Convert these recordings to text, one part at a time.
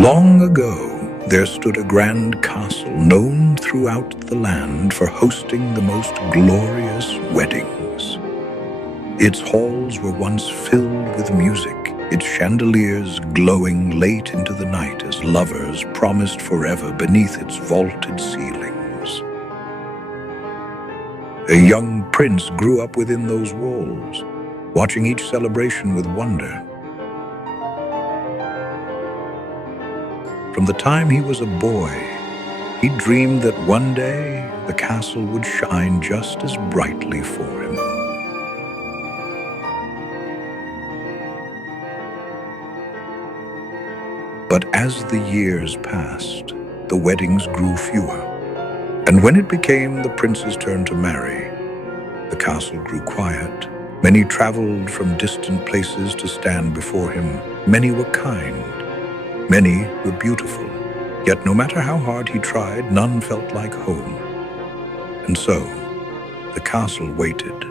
Long ago, there stood a grand castle known throughout the land for hosting the most glorious weddings. Its halls were once filled with music, its chandeliers glowing late into the night as lovers promised forever beneath its vaulted ceilings. A young prince grew up within those walls, watching each celebration with wonder. From the time he was a boy, he dreamed that one day the castle would shine just as brightly for him. But as the years passed, the weddings grew fewer, and when it became the prince's turn to marry, the castle grew quiet. Many traveled from distant places to stand before him. Many were kind. Many were beautiful, yet no matter how hard he tried, none felt like home. And so, the castle waited.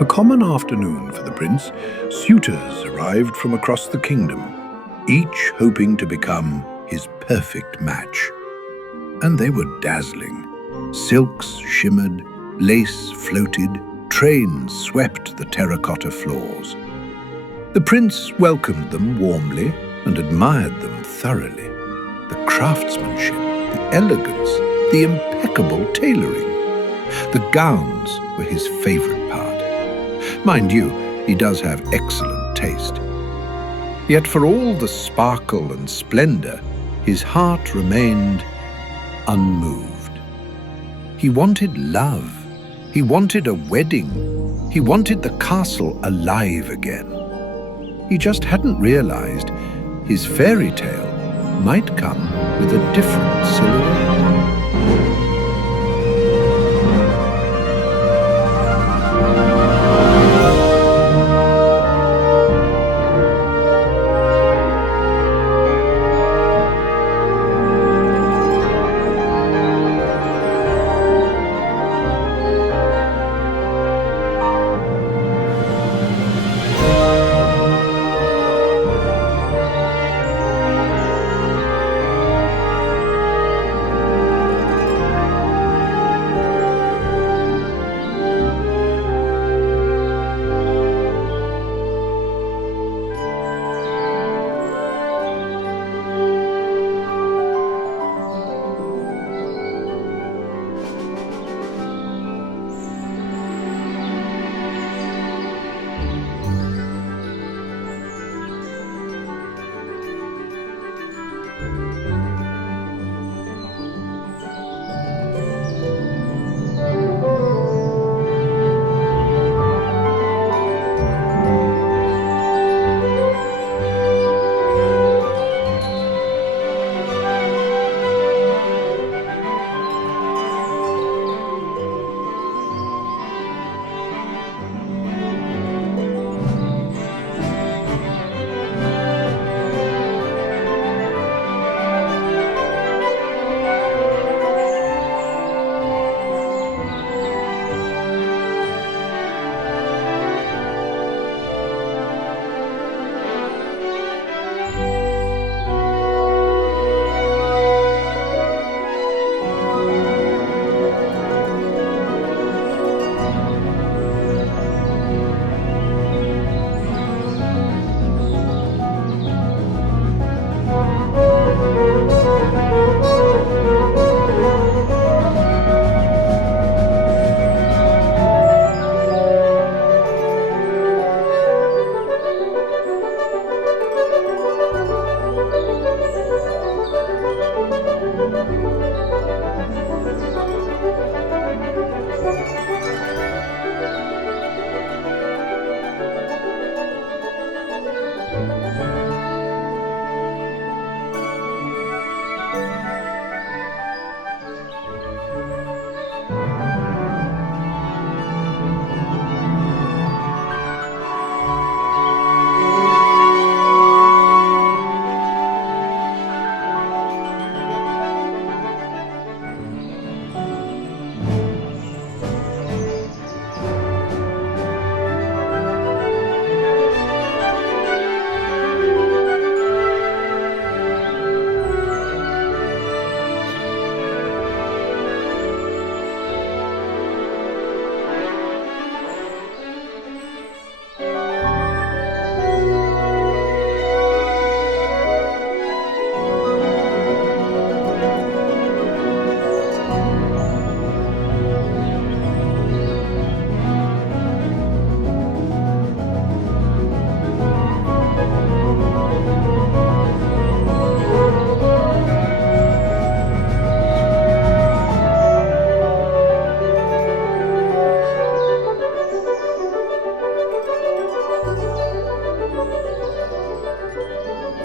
A common afternoon for the prince, suitors arrived from across the kingdom, each hoping to become his perfect match. And they were dazzling. Silks shimmered, lace floated, trains swept the terracotta floors. The prince welcomed them warmly and admired them thoroughly. The craftsmanship, the elegance, the impeccable tailoring. The gowns were his favorite part. Mind you, he does have excellent taste. Yet for all the sparkle and splendor, his heart remained unmoved. He wanted love. He wanted a wedding. He wanted the castle alive again. He just hadn't realized his fairy tale might come with a different silhouette.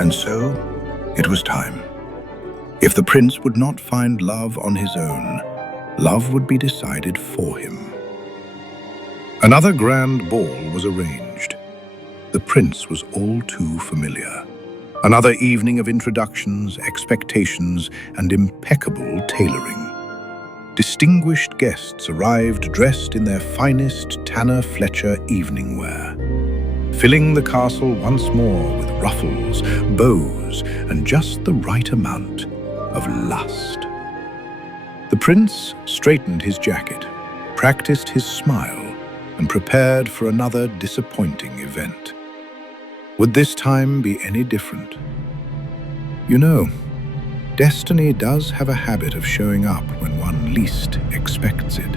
And so, it was time. If the prince would not find love on his own, love would be decided for him. Another grand ball was arranged. The prince was all too familiar. Another evening of introductions, expectations, and impeccable tailoring. Distinguished guests arrived dressed in their finest TANNER Fletcher evening wear, filling the castle once more with ruffles, bows, and just the right amount of lust. The prince straightened his jacket, practiced his smile, and prepared for another disappointing event. Would this time be any different? You know, destiny does have a habit of showing up when one least expects it.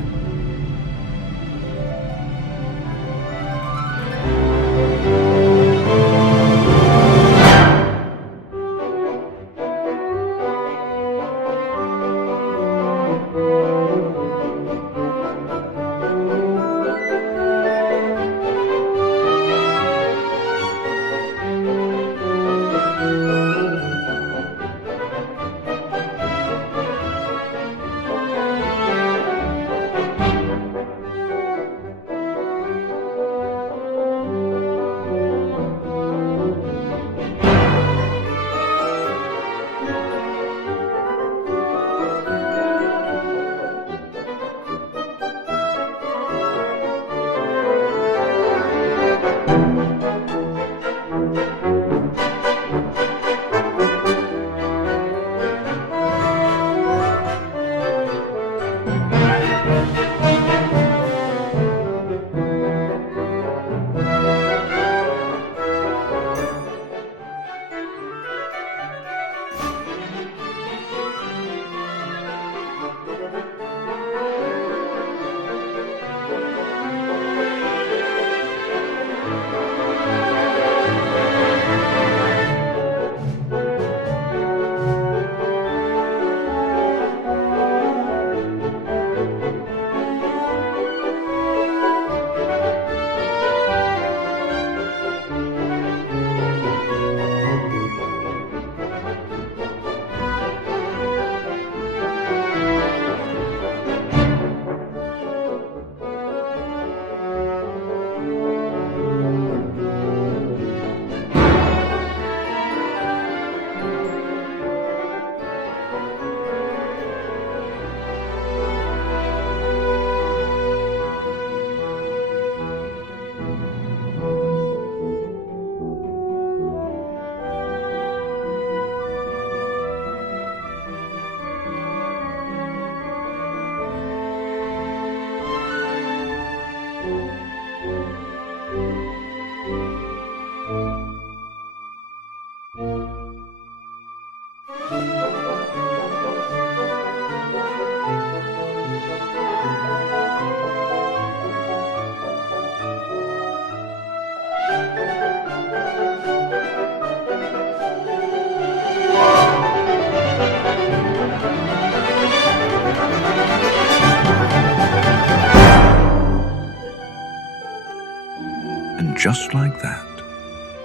And just like that,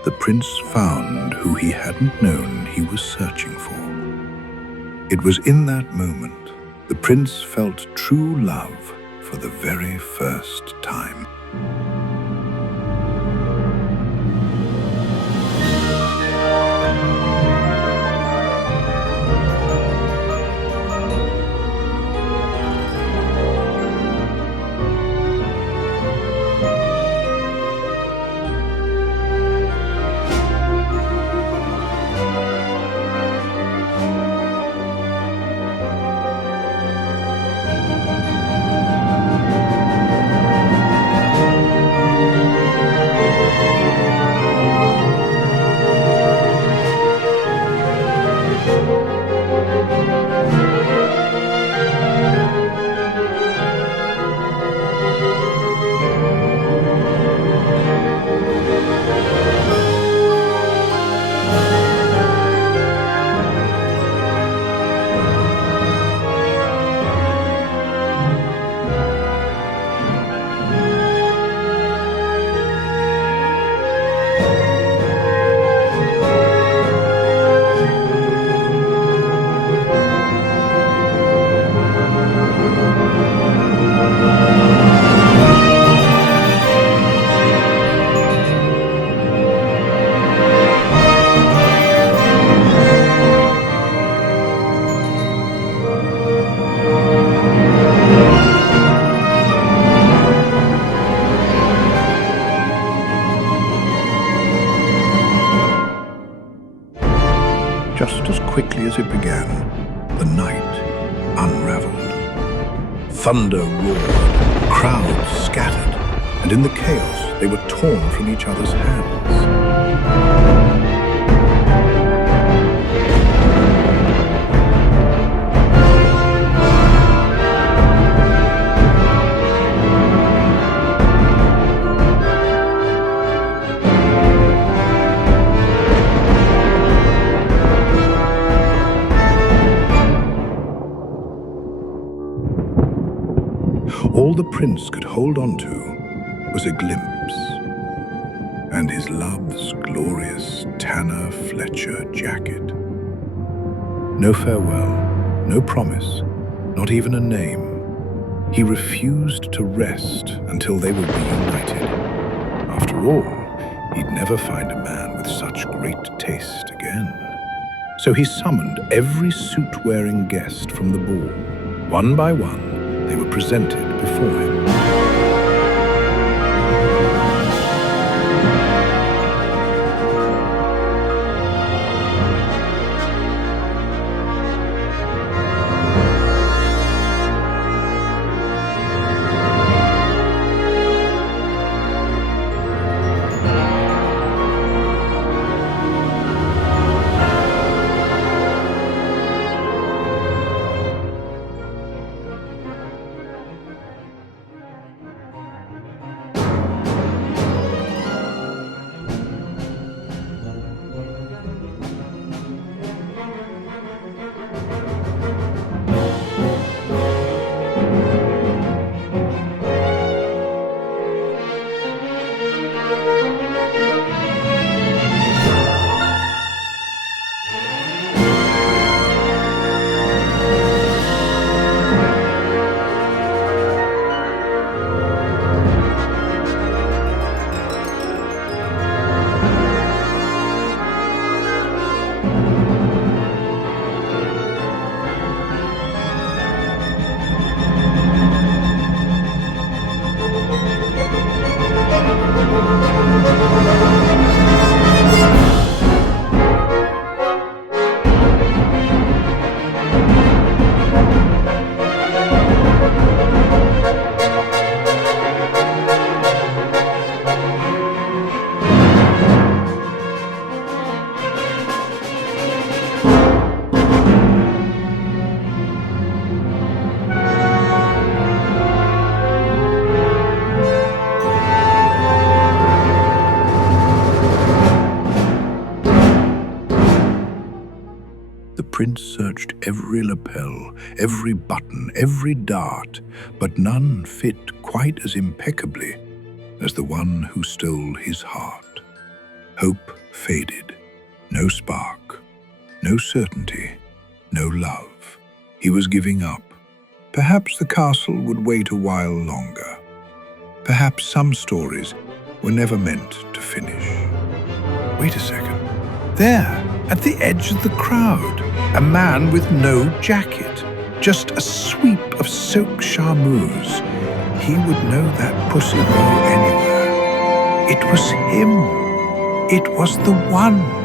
the prince found who he hadn't known he was searching for. It was in that moment the prince felt true love for the very first time. just as quickly as it began, the night unraveled. Thunder roared, crowds scattered, and in the chaos they were torn from each other's hands. All the prince could hold on to was a glimpse, and his love's glorious TANNER Fletcher jacket. No farewell, no promise, not even a name. He refused to rest until they were reunited. After all, he'd never find a man with such great taste again. So he summoned every suit-wearing guest from the ball. One by one, they were presented before him. The prince searched every lapel, every button, every dart, but none fit quite as impeccably as the one who stole his heart. Hope faded. No spark, no certainty, no love. He was giving up. Perhaps the castle would wait a while longer. Perhaps some stories were never meant to finish. Wait a second. There, at the edge of the crowd, a man with no jacket, just a sweep of silk charmeuse. He would know that pussy bow anywhere. It was him. It was the one.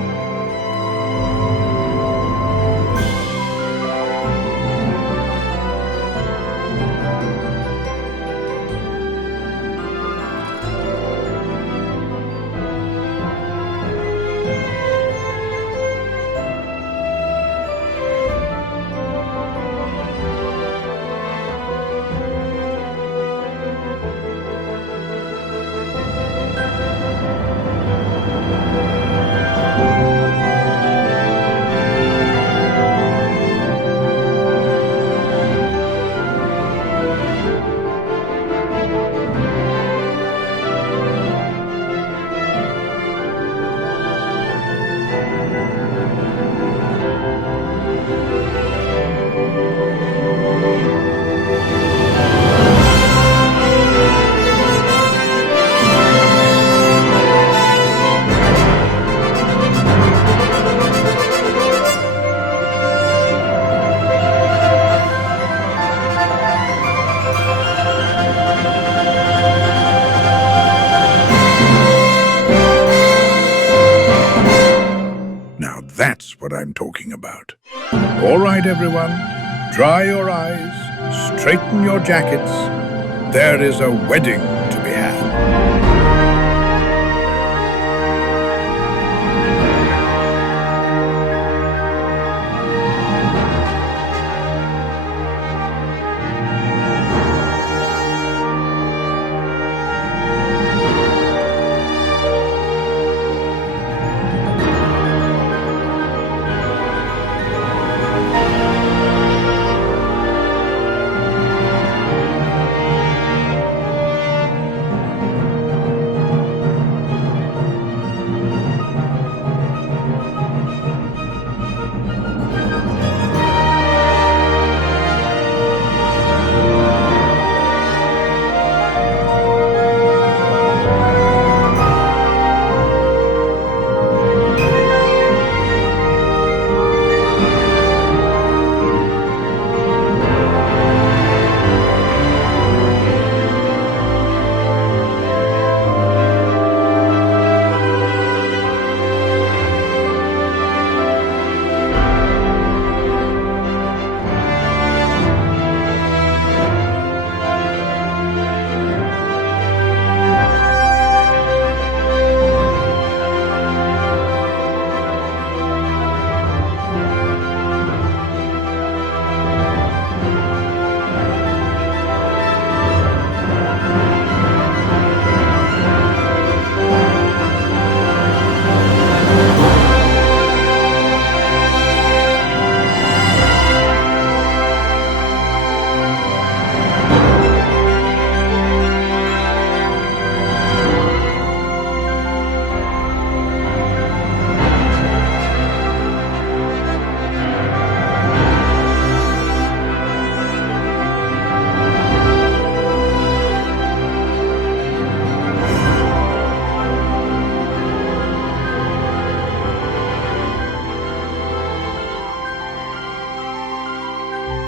what I'm talking about. All right, everyone, dry your eyes, straighten your jackets. There is a wedding to be had.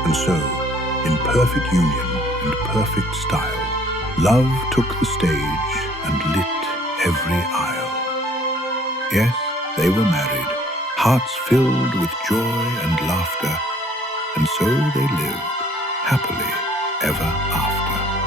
And so, in perfect union and perfect style, love took the stage and lit every aisle. Yes, they were married, hearts filled with joy and laughter, and so they lived happily ever after.